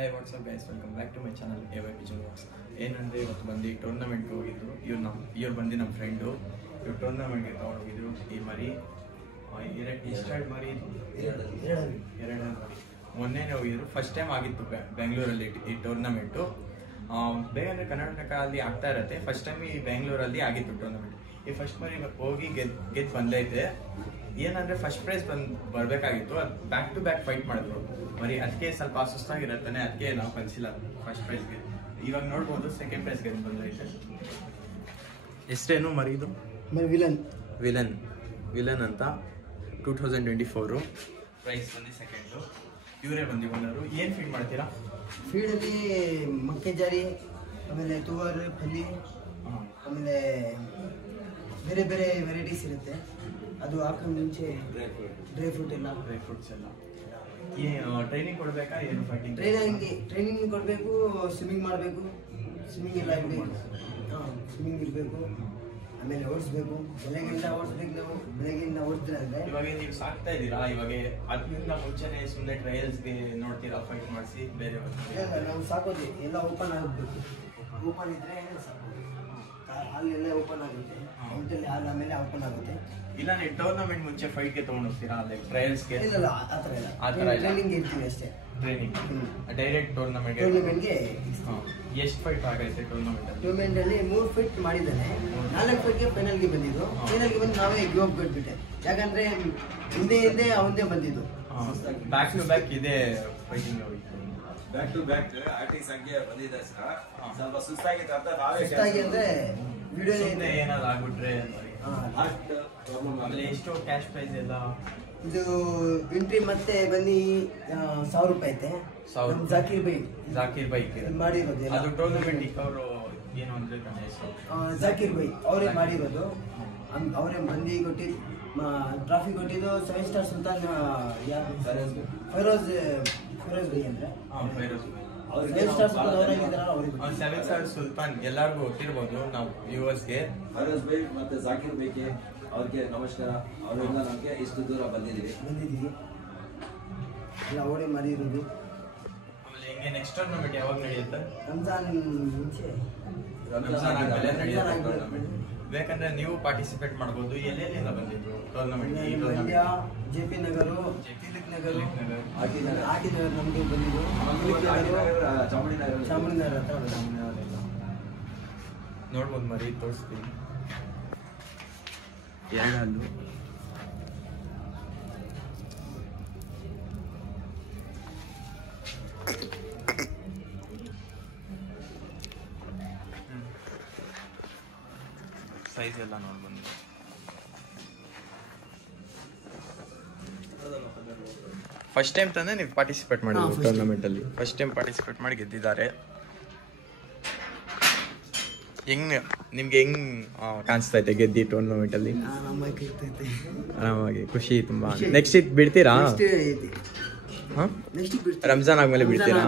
Hi, what's up guys, welcome back to my channel AY Pigeon Vlogs. ಏನಂದರೆ ಇವತ್ತು ಬಂದು ಟೂರ್ನಮೆಂಟ್ಗೆ ಹೋಗಿದ್ರು. ಇವ್ರು ಬಂದು ನಮ್ಮ ಫ್ರೆಂಡು. ಇವ್ರು ಟೂರ್ನಮೆಂಟ್ಗೆ ತೊಗೊಂಡೋಗಿದ್ರು. ಈ ಮರಿ ಎರಡು ಮರಿ ಎರಡು ಮರಿ ಮೊನ್ನೆ ಹೋಗಿದ್ರು. ಫಸ್ಟ್ ಟೈಮ್ ಆಗಿತ್ತು ಬೆಂಗಳೂರಲ್ಲಿ ಈ ಟೂರ್ನಮೆಂಟು. ಬೇರೆ ಕರ್ನಾಟಕದಲ್ಲಿ ಆಗ್ತಾ ಇರುತ್ತೆ. ಫಸ್ಟ್ ಟೈಮ್ ಈ ಬೆಂಗಳೂರಲ್ಲಿ ಆಗಿತ್ತು ಟೂರ್ನಮೆಂಟ್. ಈ ಫಸ್ಟ್ ಮರಿ ಹೋಗಿ ಗೆದ್ದು ಬಂದೈತೆ. ಏನಂದರೆ ಫಸ್ಟ್ ಪ್ರೈಸ್ ಬರಬೇಕಾಗಿತ್ತು. ಅದು ಬ್ಯಾಕ್ ಟು ಬ್ಯಾಕ್ ಫೈಟ್ ಮಾಡಿದ್ರು ಮರಿ. ಅದಕ್ಕೆ ಸ್ವಲ್ಪ ಸುಸ್ತಾಗಿರತ್ತಾನೆ, ಅದಕ್ಕೆ ನಾವು ಕಲಿಸಿಲ್ಲ ಫಸ್ಟ್ ಪ್ರೈಸ್ಗೆ. ಇವಾಗ ನೋಡ್ಬೋದು ಸೆಕೆಂಡ್ ಪ್ರೈಸ್ಗೆ ಬಂದೈತೆ. ಹೆಸರೇನು ಮರಿದು? ವಿಲನ್ ಅಂತ 2024 ಪ್ರೈಸ್ ಬಂದು ಸೆಕೆಂಡು. ಇವರೇ ಬಂದಿದ್ದಾರೆ. ಏನು ಫೀಡ್ ಮಾಡ್ತೀರಾ? ಫೀಡಲ್ಲಿ ಮಕ್ಕೆಜಾರಿ, ಆಮೇಲೆ ತುವರ್, ಪಲ್ಲಿ, ಆಮೇಲೆ ಬೇರೆ ಬೇರೆ ವೆರೈಟೀಸ್ ಇರುತ್ತೆ. ಅದು ಹಾಕೊಂಡು ಮುಂಚೆ ಡ್ರೈ ಫ್ರೂಟ್ಸ್ ಎಲ್ಲ ಟ್ರೈನಿಂಗ್ ಕೊಡಬೇಕಾ? ಏನು ಫೈಟಿಂಗ್ ಟ್ರೈನಿಂಗ್ ಕೊಡಬೇಕು. ಸ್ವಿಮ್ಮಿಂಗ್ ಮಾಡಬೇಕು. ಸ್ವಿಮ್ಮಿಂಗ್ ಎಲ್ಲ ಇರಬೇಕು. ಸ್ವಿಮ್ಮಿಂಗ್ ಇರಬೇಕು. ಆಮೇಲೆ ಓಡಿಸ್ಬೇಕು. ಬೆಳಗ್ಗೆಯಿಂದ ಓಡಿಸ್ಬೇಕು. ನಾವು ಬೆಳಗ್ಗೆಯಿಂದ ಓಡಿದ್ರೆ ಅಂದರೆ ಇವಾಗ ನೀವು ಸಾಕ್ತಾ ಇದ್ದೀರಾ. ಇವಾಗ ಅದಕ್ಕಿಂತ ಮುಂಚೆನೇ ಸುಮ್ಮನೆ ಟ್ರಯಲ್ಸ್ಗೆ ನೋಡ್ತೀರಾ ಫೈಟ್ ಮಾಡಿಸಿ ಬೇರೆ? ನಾವು ಸಾಕೋದು ಎಲ್ಲ ಓಪನ್ ಆಗಬೇಕು. ಓಪನ್ ಇದ್ರೆ ಸಾಕೋದು. ಹಾಲೆಲ್ಲ ಓಪನ್ ಆಗುತ್ತೆ. ಔಟಲ್ಲಿ ಹಾಲು ಆಮೇಲೆ ಓಪನ್ ಆಗುತ್ತೆ. ಇಲ್ಲ ನೀವು ಟೂರ್ನಮೆಂಟ್ ಮುಂಚೆ ಫೈಟ್ಗೆ ತೊಗೊಂಡು ಹೋಗ್ತೀರಾ? ಲೈಕ್ ಟ್ರಯಲ್ಸ್ಗೆ? ಇಲ್ಲ ಆ ಥರ ಇಲ್ಲ. ಟ್ರೈನಿಂಗ್ ಇರ್ತೀವಿ ಅಷ್ಟೇ. ಟ್ರೈನಿಂಗ್ ಡೈರೆಕ್ಟ್ ಟೂರ್ನಮೆಂಟ್ಗೆ ಎಷ್ಟು ಫೈಟ್ ಆಗೈತೆ ಟೂರ್ನಮೆಂಟಲ್ಲಿ 3 ಫೈಟ್ ಮಾಡಿದ್ದಾನೆ. 4 ಫೈಟ್ಗೆ ಫೈನಲ್ಗೆ ಬಂದಿದ್ದು. ಫೈನಲ್ಗೆ ಬಂದು ನಾವೇ ಗಿವ್ ಕೊಟ್ಬಿಟ್ಟೆ. ಯಾಕಂದ್ರೆ ಹಿಂದೆ ಅವಂದೇ ಬಂದಿದ್ದು. ಬ್ಯಾಕ್ ಟು ಬ್ಯಾಕ್ ಇದೆ fighting. Back to back artist ಸಂಖ್ಯೆ ಬಂದಿದೆ ಸರ್. ಸ್ವಲ್ಪ ಸುಸ್ತಾಗಿತ್ತು ಅಂತ ನಾವೇ ಅಂದ್ರೆ ವಿಡಿಯೋ ಏನಾದ್ರು ಆಗ್ಬಿಟ್ರೆ ಆಮೇಲೆ ಎಷ್ಟು ಕ್ಯಾಶ್ ಪ್ರೈಸ್ ಎಲ್ಲ? ಇದು ಎಂಟ್ರಿ ಮತ್ತೆ ಬನ್ನಿ 1000 ರೂಪಾಯಿ ಐತೆ. ಜಾಕೀರ್ ಬೈ ಮಾಡಿರೋದು. ಅದು ಟೂರ್ನಮೆಂಟ್ ಅವರು ಏನು ಅಂದ್ರೆ ಜಾಕೀರ್ ಬೈ ಅವರೇ ಮಾಡಿರೋದು. ಅವರೇ ಮಂದಿ ಕೊಟ್ಟಿದ್ದು ಟ್ರಾಫಿ ಕೊಟ್ಟಿದ್ದು 7 ಸ್ಟಾರ್ ಸುಲ್ತಾನ್ ಫೈರೋಜ್ ಬೈ ಅಂದ್ರೆ 7 ಸ್ಟಾರ್ ಸುಲ್ತಾನ್ ಎಲ್ಲರಿಗೂ ಗೊತ್ತಿರ್ಬೋದು ನಾವು ವ್ಯೂವರ್ಸ್ಗೆ. ಫೈರೋಜ್ ಬೈ ಮತ್ತೆ ಜಾಕೀರ್ ಬೈಗೆ ಅವ್ರಿಗೆ ನಮಸ್ಕಾರ. ಅವರಿಂದ ನಮಗೆ ಇಷ್ಟು ದೂರ ಬಂದಿದ್ದೀವಿ. ಎಲ್ಲ ಅವರೇ ಮಾಡಿರೋದು. ಆಮೇಲೆ ಹಿಂಗೆ ನೆಕ್ಸ್ಟ್ ಟೂರ್ನಮೆಂಟ್ ಯಾವಾಗ ನಡೆಯುತ್ತೆ? ರಂಜಾನ್ ಮುಂಚೆ, ರಂಜಾನ್ ಆದ್ಮೇಲೆ ನಡೆಯುತ್ತೆ ಟೂರ್ನಮೆಂಟ್. ಬೇಕಂದ್ರೆ ನೀವು ಪಾರ್ಟಿಸಿಪೇಟ್ ಮಾಡ್ಬೋದು. ಎಲ್ಲೆಲ್ಲಿಂದ ಬಂದಿದ್ರು ಟೂರ್ನಮೆಂಟ್? ಮಂಡ್ಯ, JP ನಗರ, ತಿಲಕ್ ನಗರ, ಆಟಿ ನಗರ ನಮ್ದು ಬಂದಿದ್ದು. ಚಾಮುಂಡಿನಗರ ಹತ್ರ ನೋಡ್ಬೋದು ಮರಿ, ತೋರಿಸ್ತೀನಿ. 2 ಹಲ್ಲು. ಸೈಜ್ ಎಲ್ಲ ನೋಡ್ಬಂದು. ಫಸ್ಟ್ ಟೈಮ್ ತಾನೇ ನೀವು ಪಾರ್ಟಿಸಿಪೇಟ್ ಮಾಡಿದ್ರು ಟೂರ್ನಮೆಂಟಲ್ಲಿ? ಫಸ್ಟ್ ಟೈಮ್ ಪಾರ್ಟಿಸಿಪೇಟ್ ಮಾಡಿ ಗೆದ್ದಿದ್ದಾರೆ. ನಿಮ್ಗೆ ಹೆಂಗ್ ಕಾಣಿಸ್ತಾ ಐತೆ ಗೆದ್ದಿ ಟೂರ್ನಮೆಂಟಲ್ಲಿ? ಆರಾಮಾಗಿ ಖುಷಿ ತುಂಬಾ. ನೆಕ್ಸ್ಟ್ ಇದು ಬಿಡ್ತೀರಾ? ರಂಜಾನ್ ಆದ್ಮೇಲೆ ಬಿಡ್ತೀರಾ?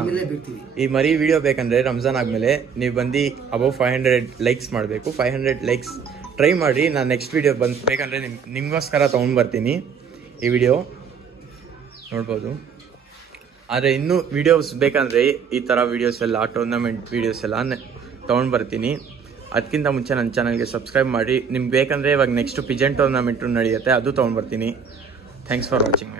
ಈ ಮರಿ ವಿಡಿಯೋ ಬೇಕಂದ್ರೆ ರಂಜಾನ್ ಆದ್ಮೇಲೆ ನೀವು ಬಂದು ಅಬೌವ್ 500 ಲೈಕ್ಸ್ ಮಾಡಬೇಕು. 500 ಲೈಕ್ಸ್ ಟ್ರೈ ಮಾಡಿ. ನಾನು ನೆಕ್ಸ್ಟ್ ವಿಡಿಯೋ ಬೇಕಂದ್ರೆ ನಿಮಗೋಸ್ಕರ ತೊಗೊಂಡು ಬರ್ತೀನಿ. ಈ ವಿಡಿಯೋ ನೋಡ್ಬೋದು. ಆದರೆ ಇನ್ನೂ ವಿಡಿಯೋಸ್ ಬೇಕಂದರೆ ಈ ಥರ ವಿಡಿಯೋಸ್ ಎಲ್ಲ ಟೂರ್ನಮೆಂಟ್ ವಿಡಿಯೋಸ್ ಎಲ್ಲ ತೊಗೊಂಡು ಬರ್ತೀನಿ. ಅದಕ್ಕಿಂತ ಮುಂಚೆ ನನ್ನ ಚಾನಲ್ಗೆ ಸಬ್ಸ್ಕ್ರೈಬ್ ಮಾಡಿ. ನಿಮ್ಗೆ ಬೇಕಂದರೆ ಇವಾಗ ನೆಕ್ಸ್ಟ್ ಪಿಜನ್ ಟೂರ್ನಮೆಂಟು ನಡೆಯುತ್ತೆ, ಅದು ತೊಗೊಂಡು ಬರ್ತೀನಿ. Thanks for watching.